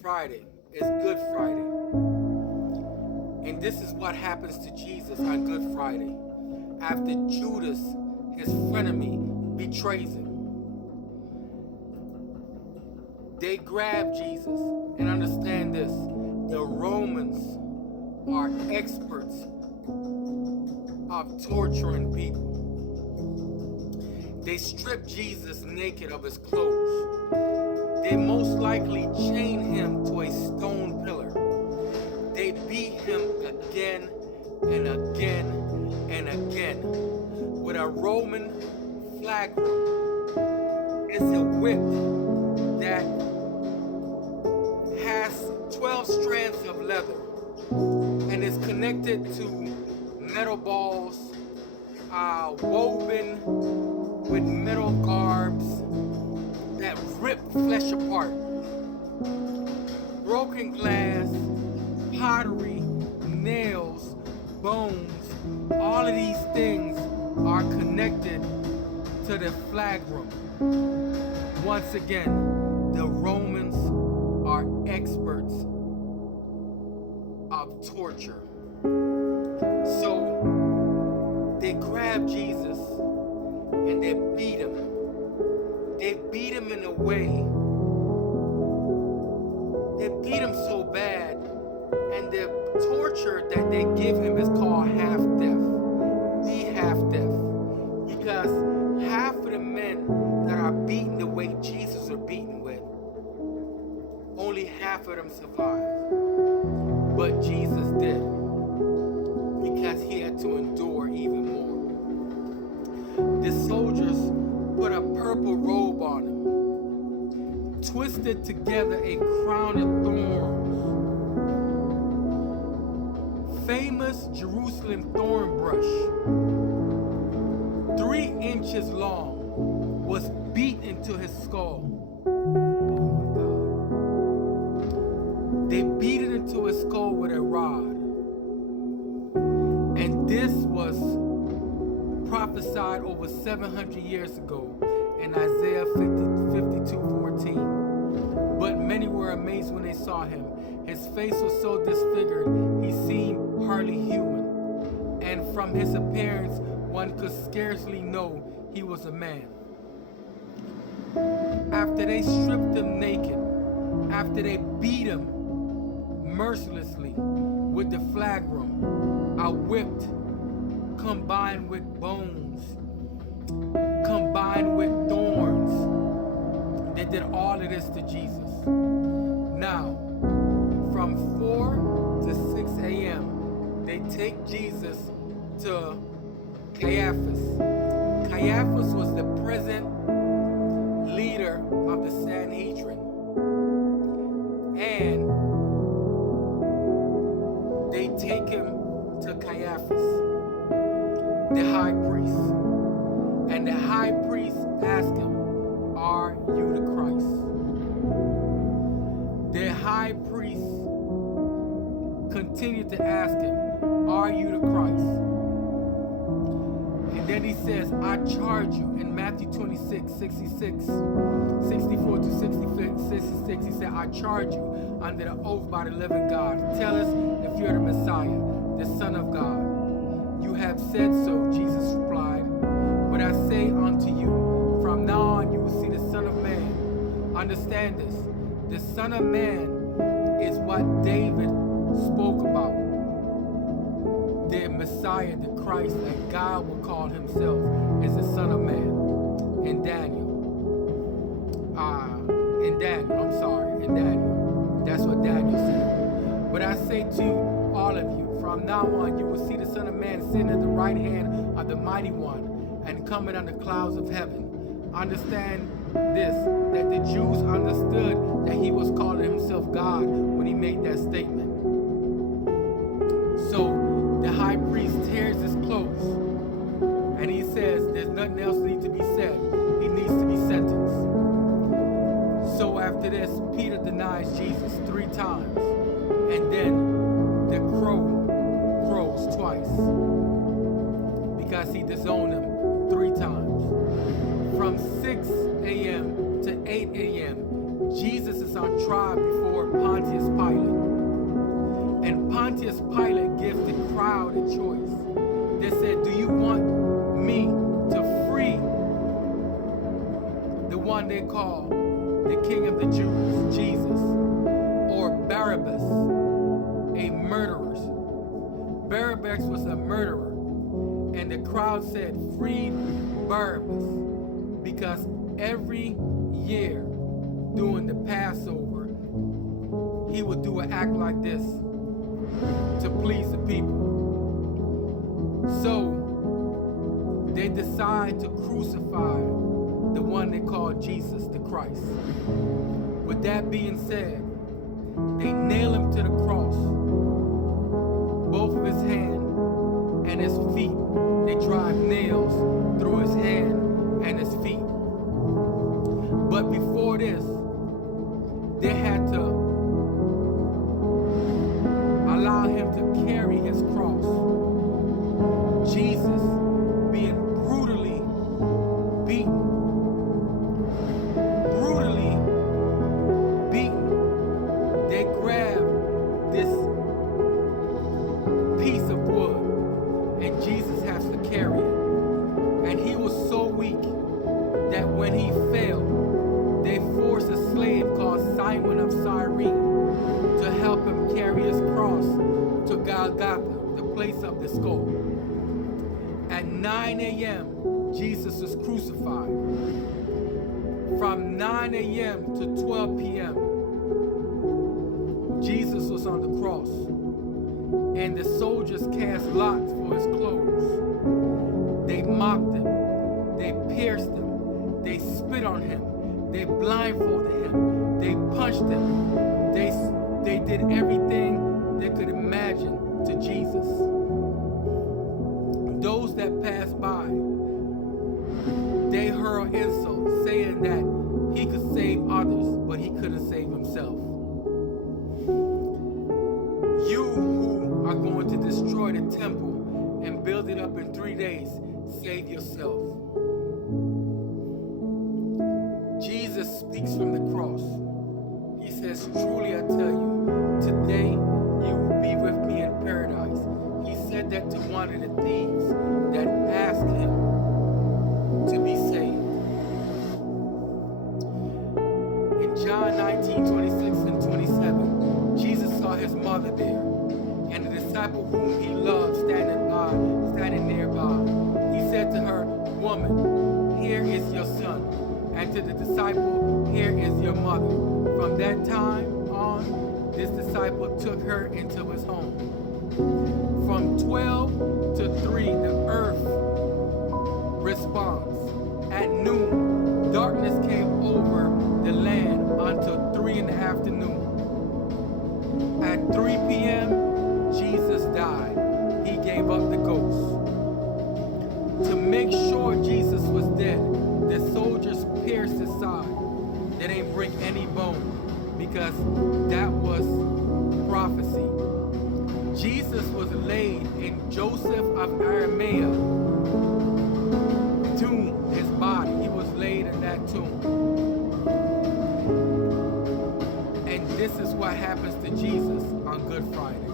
Friday. It's Good Friday. And this is what happens to Jesus on Good Friday. After Judas, his frenemy, betrays him, they grab Jesus. And understand this, the Romans are experts of torturing people. They strip Jesus naked of his clothes. They most likely chain him to a stone pillar. They beat him again and again and again with a Roman flagrum. It's a whip that has 12 strands of leather and is connected to metal balls woven with metal garbs that rip flesh apart. Broken glass, pottery, nails, bones, all of these things are connected to the flagrum. Once again, the Romans are experts of torture. So they grab Jesus and they beat him. They beat him in a way. They beat him so bad, and the torture that they give him is called half-death. The half-death. Because half of the men that are beaten the way Jesus was beaten with, only half of them survived. But Jesus did, because he had to endure even more. The soldiers put a purple robe on him, twisted together a crown of thorns. Famous Jerusalem thorn brush, 3 inches long, was beat into his skull. They beat it into his skull with a rod. And this was prophesied over 700 years ago in Isaiah 52:14. But many were amazed when they saw him. His face was so disfigured, he seemed hardly human. And from his appearance, one could scarcely know he was a man. After they stripped him naked, after they beat him mercilessly with the flagrum, whipped, combined with bones, combined with thorns, they did all of this to Jesus. Now, from 4 to 6 a.m., they take Jesus to Caiaphas. Caiaphas was the present leader of the Sanhedrin. And they take him to Caiaphas, the high priest. And the high priest asked him, "Are you the Christ?" The high priest continued to ask him, "Are you the Christ?" And then he says, "I charge you," in Matthew 26, 66, 64 to 66, he said, "I charge you under the oath by the living God. Tell us if you're the Messiah, the Son of God." "You have said so," Jesus replied. "But I say unto you, from now on you will see the Son of Man." Understand this. The Son of Man is what David spoke about. The Messiah, the Christ, that God will call himself, is the Son of Man. In Daniel. In Daniel. That's what Daniel said. "But I say to all of you, from now on you will see the Son of Man sitting at the right hand of the Mighty One and coming on the clouds of heaven." Understand this, that the Jews understood that he was calling himself God when he made that statement. So the high priest tears his clothes and he says there's nothing else needs to be said. He needs to be sentenced. So after this, Peter denies Jesus 3 times, and then the crow crows twice because he disowned him 3 times. From 6 a.m. to 8 a.m., Jesus is on trial before Pontius Pilate. And Pontius Pilate gives the crowd a choice. They said, do you want me to free the one they call the King of the Jews, Jesus, or Barabbas, a murderer? Barabbas was a murderer. And the crowd said, free Barabbas, because every year during the Passover, he would do an act like this to please the people. So they decide to crucify the one they call Jesus the Christ. With that being said, they nail him to the cross, both of his hand and his feet. They drive nails through his hand and his feet. But before this, they had to allow him to carry his cross. Jesus being brutally beaten. They grab this piece of wood and Jesus has to carry it. And he was so weak that when he fell, they forced a slave called Simon of Cyrene to help him carry his cross to Golgotha, the place of the skull. At 9 a.m., Jesus was crucified. From 9 a.m. to 12 p.m., Jesus was on the cross. And the soldiers cast lots for his clothes. They mocked him. They pierced him. They spit on him. They blindfolded him. They punched him. They did everything they could imagine to Jesus. Those that passed by, they hurled insults, saying that he could save others, but he couldn't save himself. You who are going to destroy the temple and build it up in 3 days, save yourself. Jesus speaks from the cross. He says, truly I tell you, today you will be with me in paradise. He said that to one of the thieves that asked him to be saved. In John 19:26 and 27, Jesus saw his mother there, and the disciple whom he loved standing nearby. He said to her, woman, here is your son. And to the disciple, here is your mother. From that time on, this disciple took her into his home. From 12 to 3, the earth responds. At noon, darkness came over the land until 3 in the afternoon. At 3 p.m., Jesus died. He gave up the ghost. To make sure Jesus was dead, the soldiers pierced his side. They didn't break any bone because that was prophecy. Jesus was laid in Joseph of Arimathea tomb, his body. He was laid in that tomb. And this is what happens to Jesus on Good Friday.